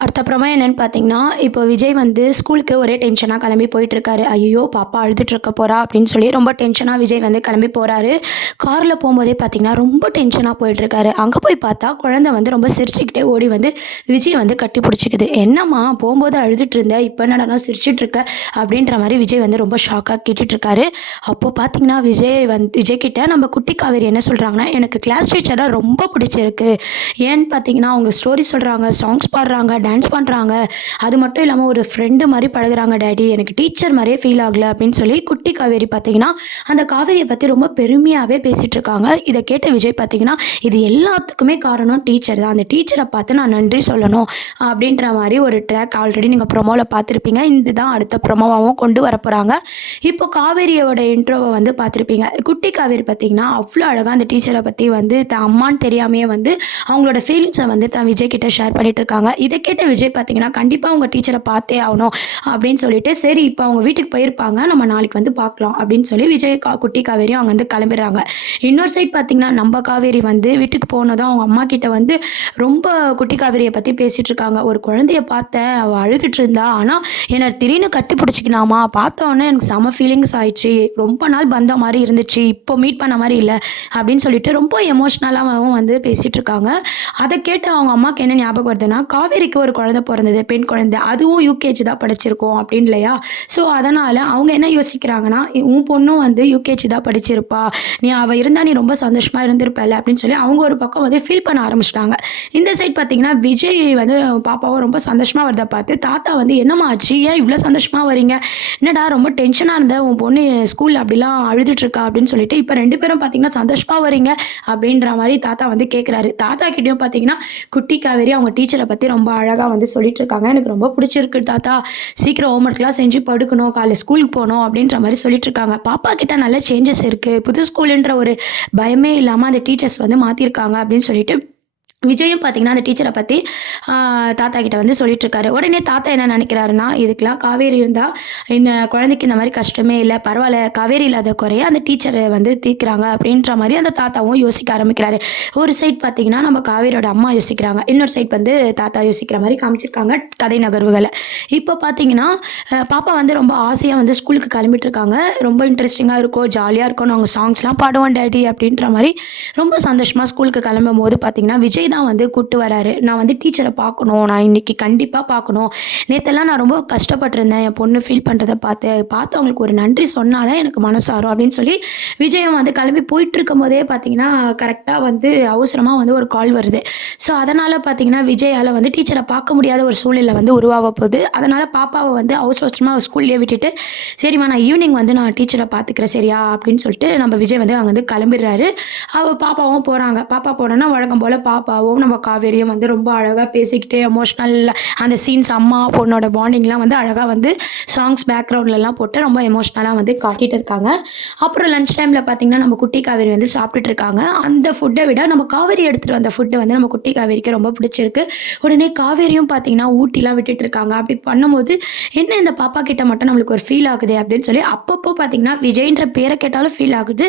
அடுத்தப்புறமா என்னன்னு பார்த்தீங்கன்னா, இப்போ விஜய் வந்து ஸ்கூலுக்கு ஒரே டென்ஷனா கிளம்பி போயிட்டுருக்காரு. "ஐயய்யோ! பாப்பா அழுதுட்டு இருக்க போறா" அப்படின்னு சொல்லி ரொம்ப டென்ஷனா விஜய் வந்து கிளம்பி போறாரு. கார்ல போம்போதே பார்த்தீங்கன்னா, ரொம்ப டென்ஷனா போயிட்டுருக்காரு. அங்க போய் பார்த்தா, குழந்தை வந்து ரொம்ப சிரிச்சுக்கிட்டே ஓடி வந்து விஜய வந்து கட்டி புடிச்சுக்குது. "என்னம்மா போம்போது அழுதுட்டு இருந்த, இப்ப என்னடான்னா சிரிச்சுட்டு இருக்க?" அப்படின்ற மாரி விஜய் வந்து ரொம்ப ஷாக்கா கேட்டுட்டுருக்காரு. அப்போ பார்த்தீங்கன்னா, விஜய் கிட்ட நம்ம குட்டி காவேரி என்ன சொல்றாங்கன்னா, "எனக்கு கிளாஸ் டீச்சர ரொம்ப பிடிச்சிருக்கு. ஏன்னு பார்த்தீங்கன்னா, அவங்க ஸ்டோரி சொல்றாங்க, சாங்ஸ் பாடுறாங்க, டான்ஸ் பண்றாங்க. அது மட்டும் இல்லாம ஒரு ஃப்ரெண்டு மாரி பழகுறாங்க டாடி. எனக்கு டீச்சர் மாரியே ஃபீல் ஆகல அப்படின்னு சொல்லி குட்டி காவேரி பார்த்தீங்கன்னா, அந்த காவேரிய பத்தி ரொம்ப பெருமையாவே பேசிட்டுருக்காங்க. இத கேட்ட விஜய் பார்த்தீங்கன்னா, இது எல்லாத்துக்குமே காரணம் டீச்சர் தான். அந்த டீச்சர பார்த்து நான் நன்றி சொல்லணும் அப்படின்ற மாரி ஒரு ட்ராக் ஆல்ரெடி நீங்க ப்ரொமோல பார்த்துருப்பீங்க. இதுதான் அடுத்த ப்ரொமோவாவும் கொண்டு வரப்போறாங்க. இப்போ காவேரியோட இன்ட்ரோவ வந்து பார்த்துருப்பீங்க. குட்டி காவேரி பார்த்தீங்கன்னா, அவ்ளோ அழகா அந்த டீச்சர பத்தி வந்து தான் அம்மான்னு தெரியாமயே வந்து அவங்களோட ஃபீலிங்ஸ வந்து தன் விஜய் கிட்ட ஷேர் பண்ணிட்டு இருக்காங்க. இத கேட்ட விஜய் பார்த்தீங்கன்னா, கண்டிப்பா உங்க டீச்சர பார்த்தே ஆவணும் அப்படின்னு சொல்லிட்டு, சரி இப்ப அவங்க வீட்டுக்கு போயிருப்பாங்க. நம்ம நாளைக்கு வந்து பார்க்கலாம் அப்படின்னு சொல்லி விஜய், குட்டி காவேரியும் அங்கருந்து கிளம்பிடுறாங்க. இன்னொரு சைட் பார்த்தீங்கன்னா, நம்ம காவேரி வந்து வீட்டுக்கு போனதும் அவங்க அம்மா கிட்ட வந்து ரொம்ப குட்டி காவேரிய பத்தி பேசிட்டு இருக்காங்க. "ஒரு குழந்தைய பார்த்தேன். அவ அழுதுட்டு இருந்தா. ஆனா என்ன திடீர்னு கட்டி பிடிச்சுக்கினாமா. பார்த்த உடனே எனக்கு செம ஃபீலிங்ஸ் ஆயிடுச்சு. ரொம்ப நாள் பந்த மாரி இருந்துச்சு. இப்போ மீட் பண்ண மாரி இல்ல." அப்படின்னு சொல்லிட்டு ரொம்ப எமோஷனலாவும் வந்து பேசிட்டு இருக்காங்க. அத கேட்டு அவங்க அம்மாக்கு என்ன ஞாபகம் வருதுன்னா, காவேரிக்கு ஒரு குழந்தை பொறந்தது. பெண் குழந்தை. அதுவும் யுகேஜி தான் படிச்சிருக்கும் அப்படின்னு இல்லையா? ஸோ, அதனால அவங்க என்ன யோசிக்கிறாங்கன்னா, "உன் பொண்ணும் வந்து யுகேஜி தான் படிச்சிருப்பா. அவ இருந்தா நீ ரொம்ப சந்தோஷமா இருந்திருப்பல்ல" அப்படின்னு சொல்லி அவங்க ஒரு பக்கம் வந்து ஃபீல் பண்ண ஆரம்பிச்சுட்டாங்க. இந்த சைட் பார்த்தீங்கன்னா, விஜய் வந்து பாப்பாவும் ரொம்ப சந்தோஷமா வரத பார்த்து, தாத்தா வந்து "என்னம்மா ஆச்சு? ஏன் இவ்ளோ சந்தோஷமா வரீங்க? என்னடா ரொம்ப டென்ஷனா இருந்த? உன் பொண்ணு ஸ்கூல்ல அப்படிலாம் அழுதுட்டு இருக்கா" அப்படின்னு சொல்லிட்டு, இப்ப 2 பேரும் பார்த்தீங்கன்னா சந்தோஷமா வரீங்க அப்படின்ற மாரி தாத்தா வந்து கேட்குறாரு. தாத்தா கிட்டயும் பார்த்தீங்கன்னா, குட்டி காவேரி அவங்க டீச்சர பத்தி ரொம்ப அழகா வந்து சொல்லிட்டு இருக்காங்க. "எனக்கு ரொம்ப பிடிச்சிருக்கு தாத்தா. சீக்கிரம் ஹோம் ஒர்க்லாம் செஞ்சு படுக்கணும். காலைல ஸ்கூலுக்கு போணும்." அப்படின்ற மாரி சொல்லிட்டு இருக்காங்க. பாப்பா கிட்ட நல்ல சேஞ்சஸ் இருக்கு. புது ஸ்கூலுன்ற ஒரு பயமே இல்லாம அந்த டீச்சர்ஸ் வந்து மாத்திருக்காங்க அப்படின்னு சொல்லிட்டு விஜயும் பார்த்தீங்கன்னா, அந்த டீச்சர பத்தி ஆ தாத்தா கிட்ட வந்து சொல்லிட்டுருக்காரு. உடனே தாத்தா என்ன நெனைக்கிறாருன்னா, இதுக்கெல்லாம் காவேரி இருந்தா, இந்த குழந்தைக்கு இந்த மாரி கஷ்டமே இல்ல. பரவால்ல காவேரி இல்லாத குறைய அந்த டீச்சர் வந்து தீர்க்கிறாங்க அப்படின்ற மாரி அந்த தாத்தாவும் யோசிக்க ஆரம்பிக்கிறாரு. ஒரு சைட் பார்த்தீங்கன்னா, நம்ம காவேரியோட அம்மா யோசிக்கிறாங்க. இன்னொரு சைட் வந்து தாத்தா யோசிக்கிற மாரி காமிச்சிருக்காங்க கதை நகர்வுகள. இப்போ பார்த்தீங்கன்னா, பாப்பா வந்து ரொம்ப ஆசையா வந்து ஸ்கூலுக்கு கிளம்பிட்டுருக்காங்க. ரொம்ப இன்ட்ரெஸ்டிங்கா இருக்கும், ஜாலியா இருக்கும். நாங்க சாங்ஸ்லாம் பாடுவோம் டாடி அப்படின்ற மாரி ரொம்ப சந்தோஷமா ஸ்கூலுக்கு கிளம்பும்போது பார்த்தீங்கன்னா, விஜய் தான் வந்து கூட்டு வராரு. "நான் வந்து டீச்சர பார்க்கணும். நான் இன்னைக்கு கண்டிப்பா பார்க்கணும். நேத்தெல்லாம் நான் ரொம்ப கஷ்டப்பட்டுருந்தேன். என் பொண்ணு ஃபீல் பண்றத பார்த்து. பார்த்து அவங்களுக்கு ஒரு நன்றி சொன்னா தான் எனக்கு மனசாரும்." அப்படின்னு சொல்லி விஜயும் வந்து கிளம்பி போயிட்டுருக்கும்போதே பார்த்தீங்கன்னா, கரெக்ட்டா வந்து அவசரமா வந்து ஒரு கால் வருது. ஸோ, அதனால பார்த்தீங்கன்னா, விஜயால வந்து டீச்சர பார்க்க முடியாத ஒரு சூழ்நிலை வந்து உருவாக போகுது. அதனால பாப்பாவ வந்து அவசர அவசரமா ஸ்கூல்லயே விட்டுட்டு, "சரிம்மா நான் ஈவினிங் வந்து நான் டீச்சர பார்த்துக்கிறேன் சரியா?" அப்படின்னு சொல்லிட்டு நம்ம விஜய் வந்து அங்கருந்து கிளம்பிடுறாரு. பாப்பாவும் போறாங்க. பாப்பா போனோனே வழக்கம் போல பாப்பாவும், நம்ம காவேரியும் வந்து ரொம்ப அழகா பேசிக்கிட்டு எமோஷனல் அந்த சீன்ஸ் அம்மா, பொண்ணோட பாண்டிங்லாம் வந்து அழகா வந்து சாங்ஸ் பேக்ரவுண்ட்லலாம் போட்டு ரொம்ப எமோஷனலா வந்து காட்டிட்டு இருக்காங்க. அப்புறம் லஞ்ச் டைம்ல பார்த்தீங்கன்னா, நம்ம குட்டி காவேரி வந்து சாப்பிட்டுட்டு இருக்காங்க. அந்த ஃபுட்ட விட நம்ம காவேரி எடுத்துட்டு வந்த ஃபுட் வந்து நம்ம குட்டி காவேரிக்கு ரொம்ப பிடிச்சிருக்கு. உடனே காவேரியும் பார்த்தீங்கன்னா, ஊட்டிலாம் விட்டுட்டு இருக்காங்க. அப்படி பண்ணும்போது, "என்ன இந்த பாப்பா கிட்ட மட்டும் நம்மளுக்கு ஒரு ஃபீல் ஆகுதே!" அப்படின்னு சொல்லி அப்பப்போ பார்த்தீங்கன்னா, விஜய்ன்ற பேர கேட்டாலும் ஃபீல் ஆகுது.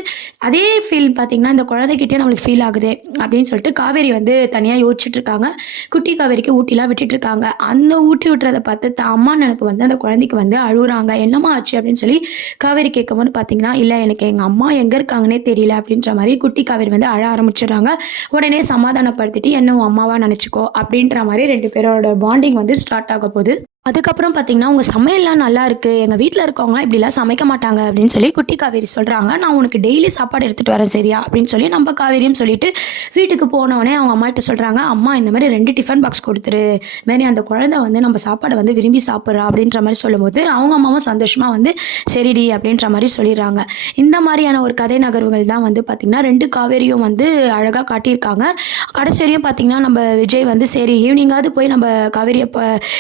அதே ஃபீல் பார்த்தீங்கன்னா, இந்த குழந்தைகிட்டயும் நம்மளுக்கு ஃபீல் ஆகுதே அப்படின்னு சொல்லிட்டு காவேரி வந்து தனியா யோசிச்சுட்டு இருக்காங்க. குட்டி காவேரிக்கு ஊட்டிலாம் விட்டுட்டு இருக்காங்க. அந்த ஊட்டி விட்டுறத பார்த்து தான் அம்மா நெனப்பு வந்து அந்த குழந்தைக்கு வந்து அழுவுறாங்க. "என்னம்மா ஆச்சு?" அப்படின்னு சொல்லி காவேரி கேட்கும்போது பார்த்தீங்கன்னா, "இல்ல எனக்கு எங்க அம்மா எங்க இருக்காங்கன்னே தெரியல." அப்படின்ற மாரி குட்டி காவேரி வந்து அழ ஆரம்பிச்சுடுறாங்க. உடனே சமாதானப்படுத்திட்டு, "என்ன உன் அம்மாவா நெனச்சுக்கோ." அப்படின்ற மாரி 2 பேரோட பாண்டிங் வந்து ஸ்டார்ட் ஆக போது. அதுக்கப்புறம் பார்த்தீங்கன்னா, "உங்க சமையல்லாம் நல்லாருக்கு. எங்க வீட்ல இருக்கவங்கலாம் இப்படிலாம் சமைக்க மாட்டாங்க." அப்படின்னு சொல்லி குட்டி காவேரி சொல்றாங்க. "நான் உனக்கு டெய்லி சாப்பாடு எடுத்துட்டு வரேன் சரியா?" அப்படின்னு சொல்லி நம்ம காவேரியும் சொல்லிட்டு வீட்டுக்கு போனோனே அவங்க அம்மாகிட்ட சொல்றாங்க, "அம்மா இந்த மாரி 2 டிஃபன் பாக்ஸ் குடுத்துரு. இது மாரி அந்த குழந்தை வந்து நம்ம சாப்பாட வந்து விரும்பி சாப்பிடுறா." அப்படின்ற மாரி சொல்லும்போது, அவங்க அம்மாவும் சந்தோஷமா வந்து, "சரிடி" அப்படின்ற மாரி சொல்லிர்றாங்க. இந்த மாரியான ஒரு கதை நகர்வுகள் தான் வந்து பார்த்தீங்கன்னா, 2 காவேரியும் வந்து அழகா காட்டியிருக்காங்க. கடைசி வரையும் பார்த்தீங்கன்னா, நம்ம விஜய் வந்து சரி ஈவினிங்காவது போய் நம்ம காவேரிய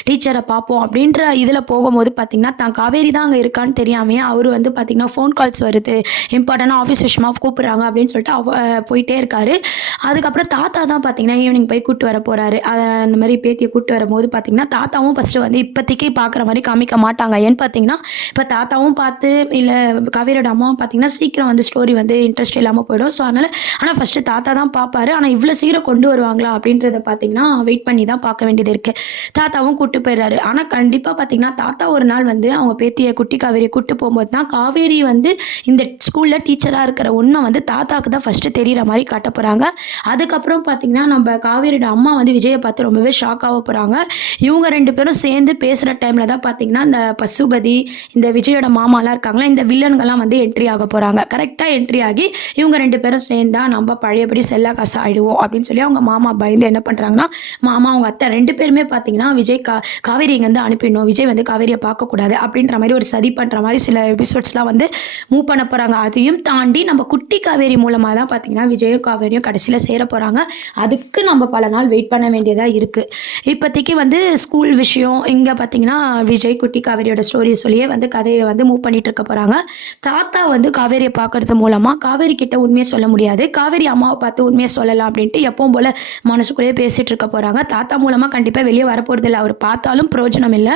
டீச்சர பார்ப்போம் பார்ப்போம் அப்படின்ற இதில் போகும்போது பார்த்தீங்கன்னா, தான் காவேரி தான் அங்கே இருக்கான்னு தெரியாமயே அவரு வந்து பார்த்தீங்கன்னா, ஃபோன் கால்ஸ் வருது. இம்பார்ட்டன்ட்டா ஆஃபீஸ் விஷயமா கூப்பிடுறாங்க அப்படின்னு சொல்லிட்டு போயிட்டே இருக்காரு. அதுக்கப்புறம் தாத்தா தான் பார்த்தீங்கன்னா, ஈவினிங் போய் கூட்டு வர போறாரு. அந்த மாரி பேத்திய கூட்டு வரும்போது பார்த்தீங்கன்னா, தாத்தாவும் ஃபர்ஸ்ட்டு வந்து இப்போதைக்கு பார்க்குற மாரி காமிக்க மாட்டாங்க. ஏன்னு பார்த்தீங்கன்னா, இப்ப தாத்தாவும் பார்த்து இல்ல காவேரியோட அம்மாவும் பார்த்தீங்கன்னா, சீக்கிரம் வந்து ஸ்டோரி வந்து இன்ட்ரெஸ்ட் இல்லாம போயிடும். ஸோ அதனால ஆனா ஃபர்ஸ்ட்டு தாத்தா தான் பார்ப்பாரு. ஆனா இவ்ளோ சீக்கிரம் கொண்டு வருவாங்களா? அப்படின்றத பார்த்தீங்கன்னா, வெயிட் பண்ணி தான் பார்க்க வேண்டியது இருக்கு. தாத்தாவும் கூட்டு போயிறாரு. ஆனா கண்டிப்பா பார்த்தீங்கன்னா, தாத்தா ஒரு நாள் வந்து அவங்க பேத்திய குட்டி காவேரிய கூட்டு போம்போது தான், காவேரி வந்து இந்த ஸ்கூல்ல டீச்சரா இருக்கிற உண்மை வந்து தாத்தாக்கு தான் ஃபர்ஸ்ட்டு தெரியிற மாரி காட்டப் போறாங்க. அதுக்கப்புறம் பார்த்தீங்கன்னா, நம்ப காவேரியோட அம்மா வந்து விஜய பார்த்து ரொம்பவே ஷாக் ஆக போறாங்க. இவங்க 2 பேரும் சேர்ந்து பேசுற டைம்ல தான் பார்த்தீங்கன்னா, இந்த பசுபதி, இந்த விஜயோட மாமாலாம் இருக்காங்கல்ல, இந்த வில்லன்கள்லாம் வந்து என்ட்ரி ஆக போறாங்க. கரெக்ட்டா என்ட்ரி ஆகி, இவங்க 2 பேரும் சேர்ந்தா நம்ம பழையபடி செல்லா காசு ஆயிடுவோம் அப்படின்னு சொல்லி அவங்க மாமா பயந்து என்ன பண்றாங்கன்னா, மாமா அவங்க அத்தை 2 பேருமே பார்த்தீங்கன்னா, விஜய் காவேரி இங்கேருந்து அனுப்பிடணும். விஜய் வந்து காவேரிய பார்க்கக்கூடாது அப்படின்ற மாரி ஒரு சதி பண்ற மாரி சில எபிசோட்ஸ்லாம் வந்து மூவ் பண்ண போறாங்க. அதையும் தாண்டி நம்ம குட்டி காவேரி மூலமா தான் பார்த்தீங்கன்னா, விஜயும் காவேரியும் கடைசியில சேர போறாங்க. அதுக்கு நம்ம பல நாள் வெயிட் பண்ண வேண்டியதா இருக்கு. இப்போதைக்கு வந்து ஸ்கூல் விஷயம், இங்க பார்த்தீங்கன்னா, விஜய், குட்டி காவேரியோட ஸ்டோரிய சொல்லியே வந்து கதைய வந்து மூவ் பண்ணிட்டு இருக்க போறாங்க. தாத்தா வந்து காவேரிய பார்க்கறது மூலமா காவேரி கிட்ட உண்மைய சொல்ல முடியாது. காவேரி அம்மாவ பார்த்து உண்மைய சொல்லலாம் அப்படின்ட்டு எப்பவும் போல மனசுக்குள்ளேயே பேசிட்டு இருக்க போறாங்க. தாத்தா மூலமா கண்டிப்பா வெளிய வரப்போறதில்ல. அவரு பார்த்தாலும் பிரயோஜனம் இல்ல.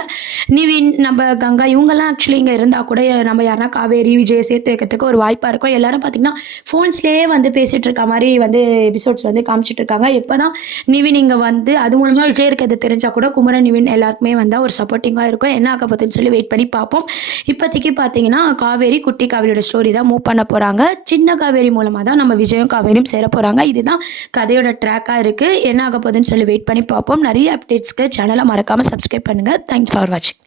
நிவின், நம்ம கங்கா இவங்கலாம் ஆக்சுவலி இங்க இருந்தா கூட நம்ம யாருனா காவேரி, விஜய சேர்த்து வைக்கிறதுக்கு ஒரு வாய்ப்பா இருக்கும். எல்லாரும் பார்த்தீங்கன்னா, ஃபோன்ஸ்லயே வந்து பேசிட்டு இருக்க மாரி வந்து எபிசோட்ஸ் வந்து காமிச்சிட்டு இருக்காங்க. எப்பதான் நிவின் இங்க வந்து அது மூலமா விஜய் இருக்கிறது தெரிஞ்சா கூட குமரன், நிவின் எல்லாருக்குமே வந்தா ஒரு சப்போர்ட்டிங்கா இருக்கும். என்ன ஆக போகுதுன்னு சொல்லி வெயிட் பண்ணி பார்ப்போம். இப்போதைக்கு பார்த்தீங்கன்னா, காவேரி, குட்டி காவேரியோட ஸ்டோரி தான் மூவ் பண்ண போறாங்க. சின்ன காவேரி மூலமா தான் நம்ம விஜயும், காவேரியும் சேர போறாங்க. இதுதான் கதையோட ட்ராக்கா இருக்கு. என்ன ஆக போகுதுன்னு சொல்லி வெயிட் பண்ணி பார்ப்போம். நிறைய அப்டேட்ஸ்க்கு சேனலை மறக்காம சப்ஸ்கிரைப் பண்ணுங்க. தேங்க்ஸ் ஃபார் வாட்சிங்.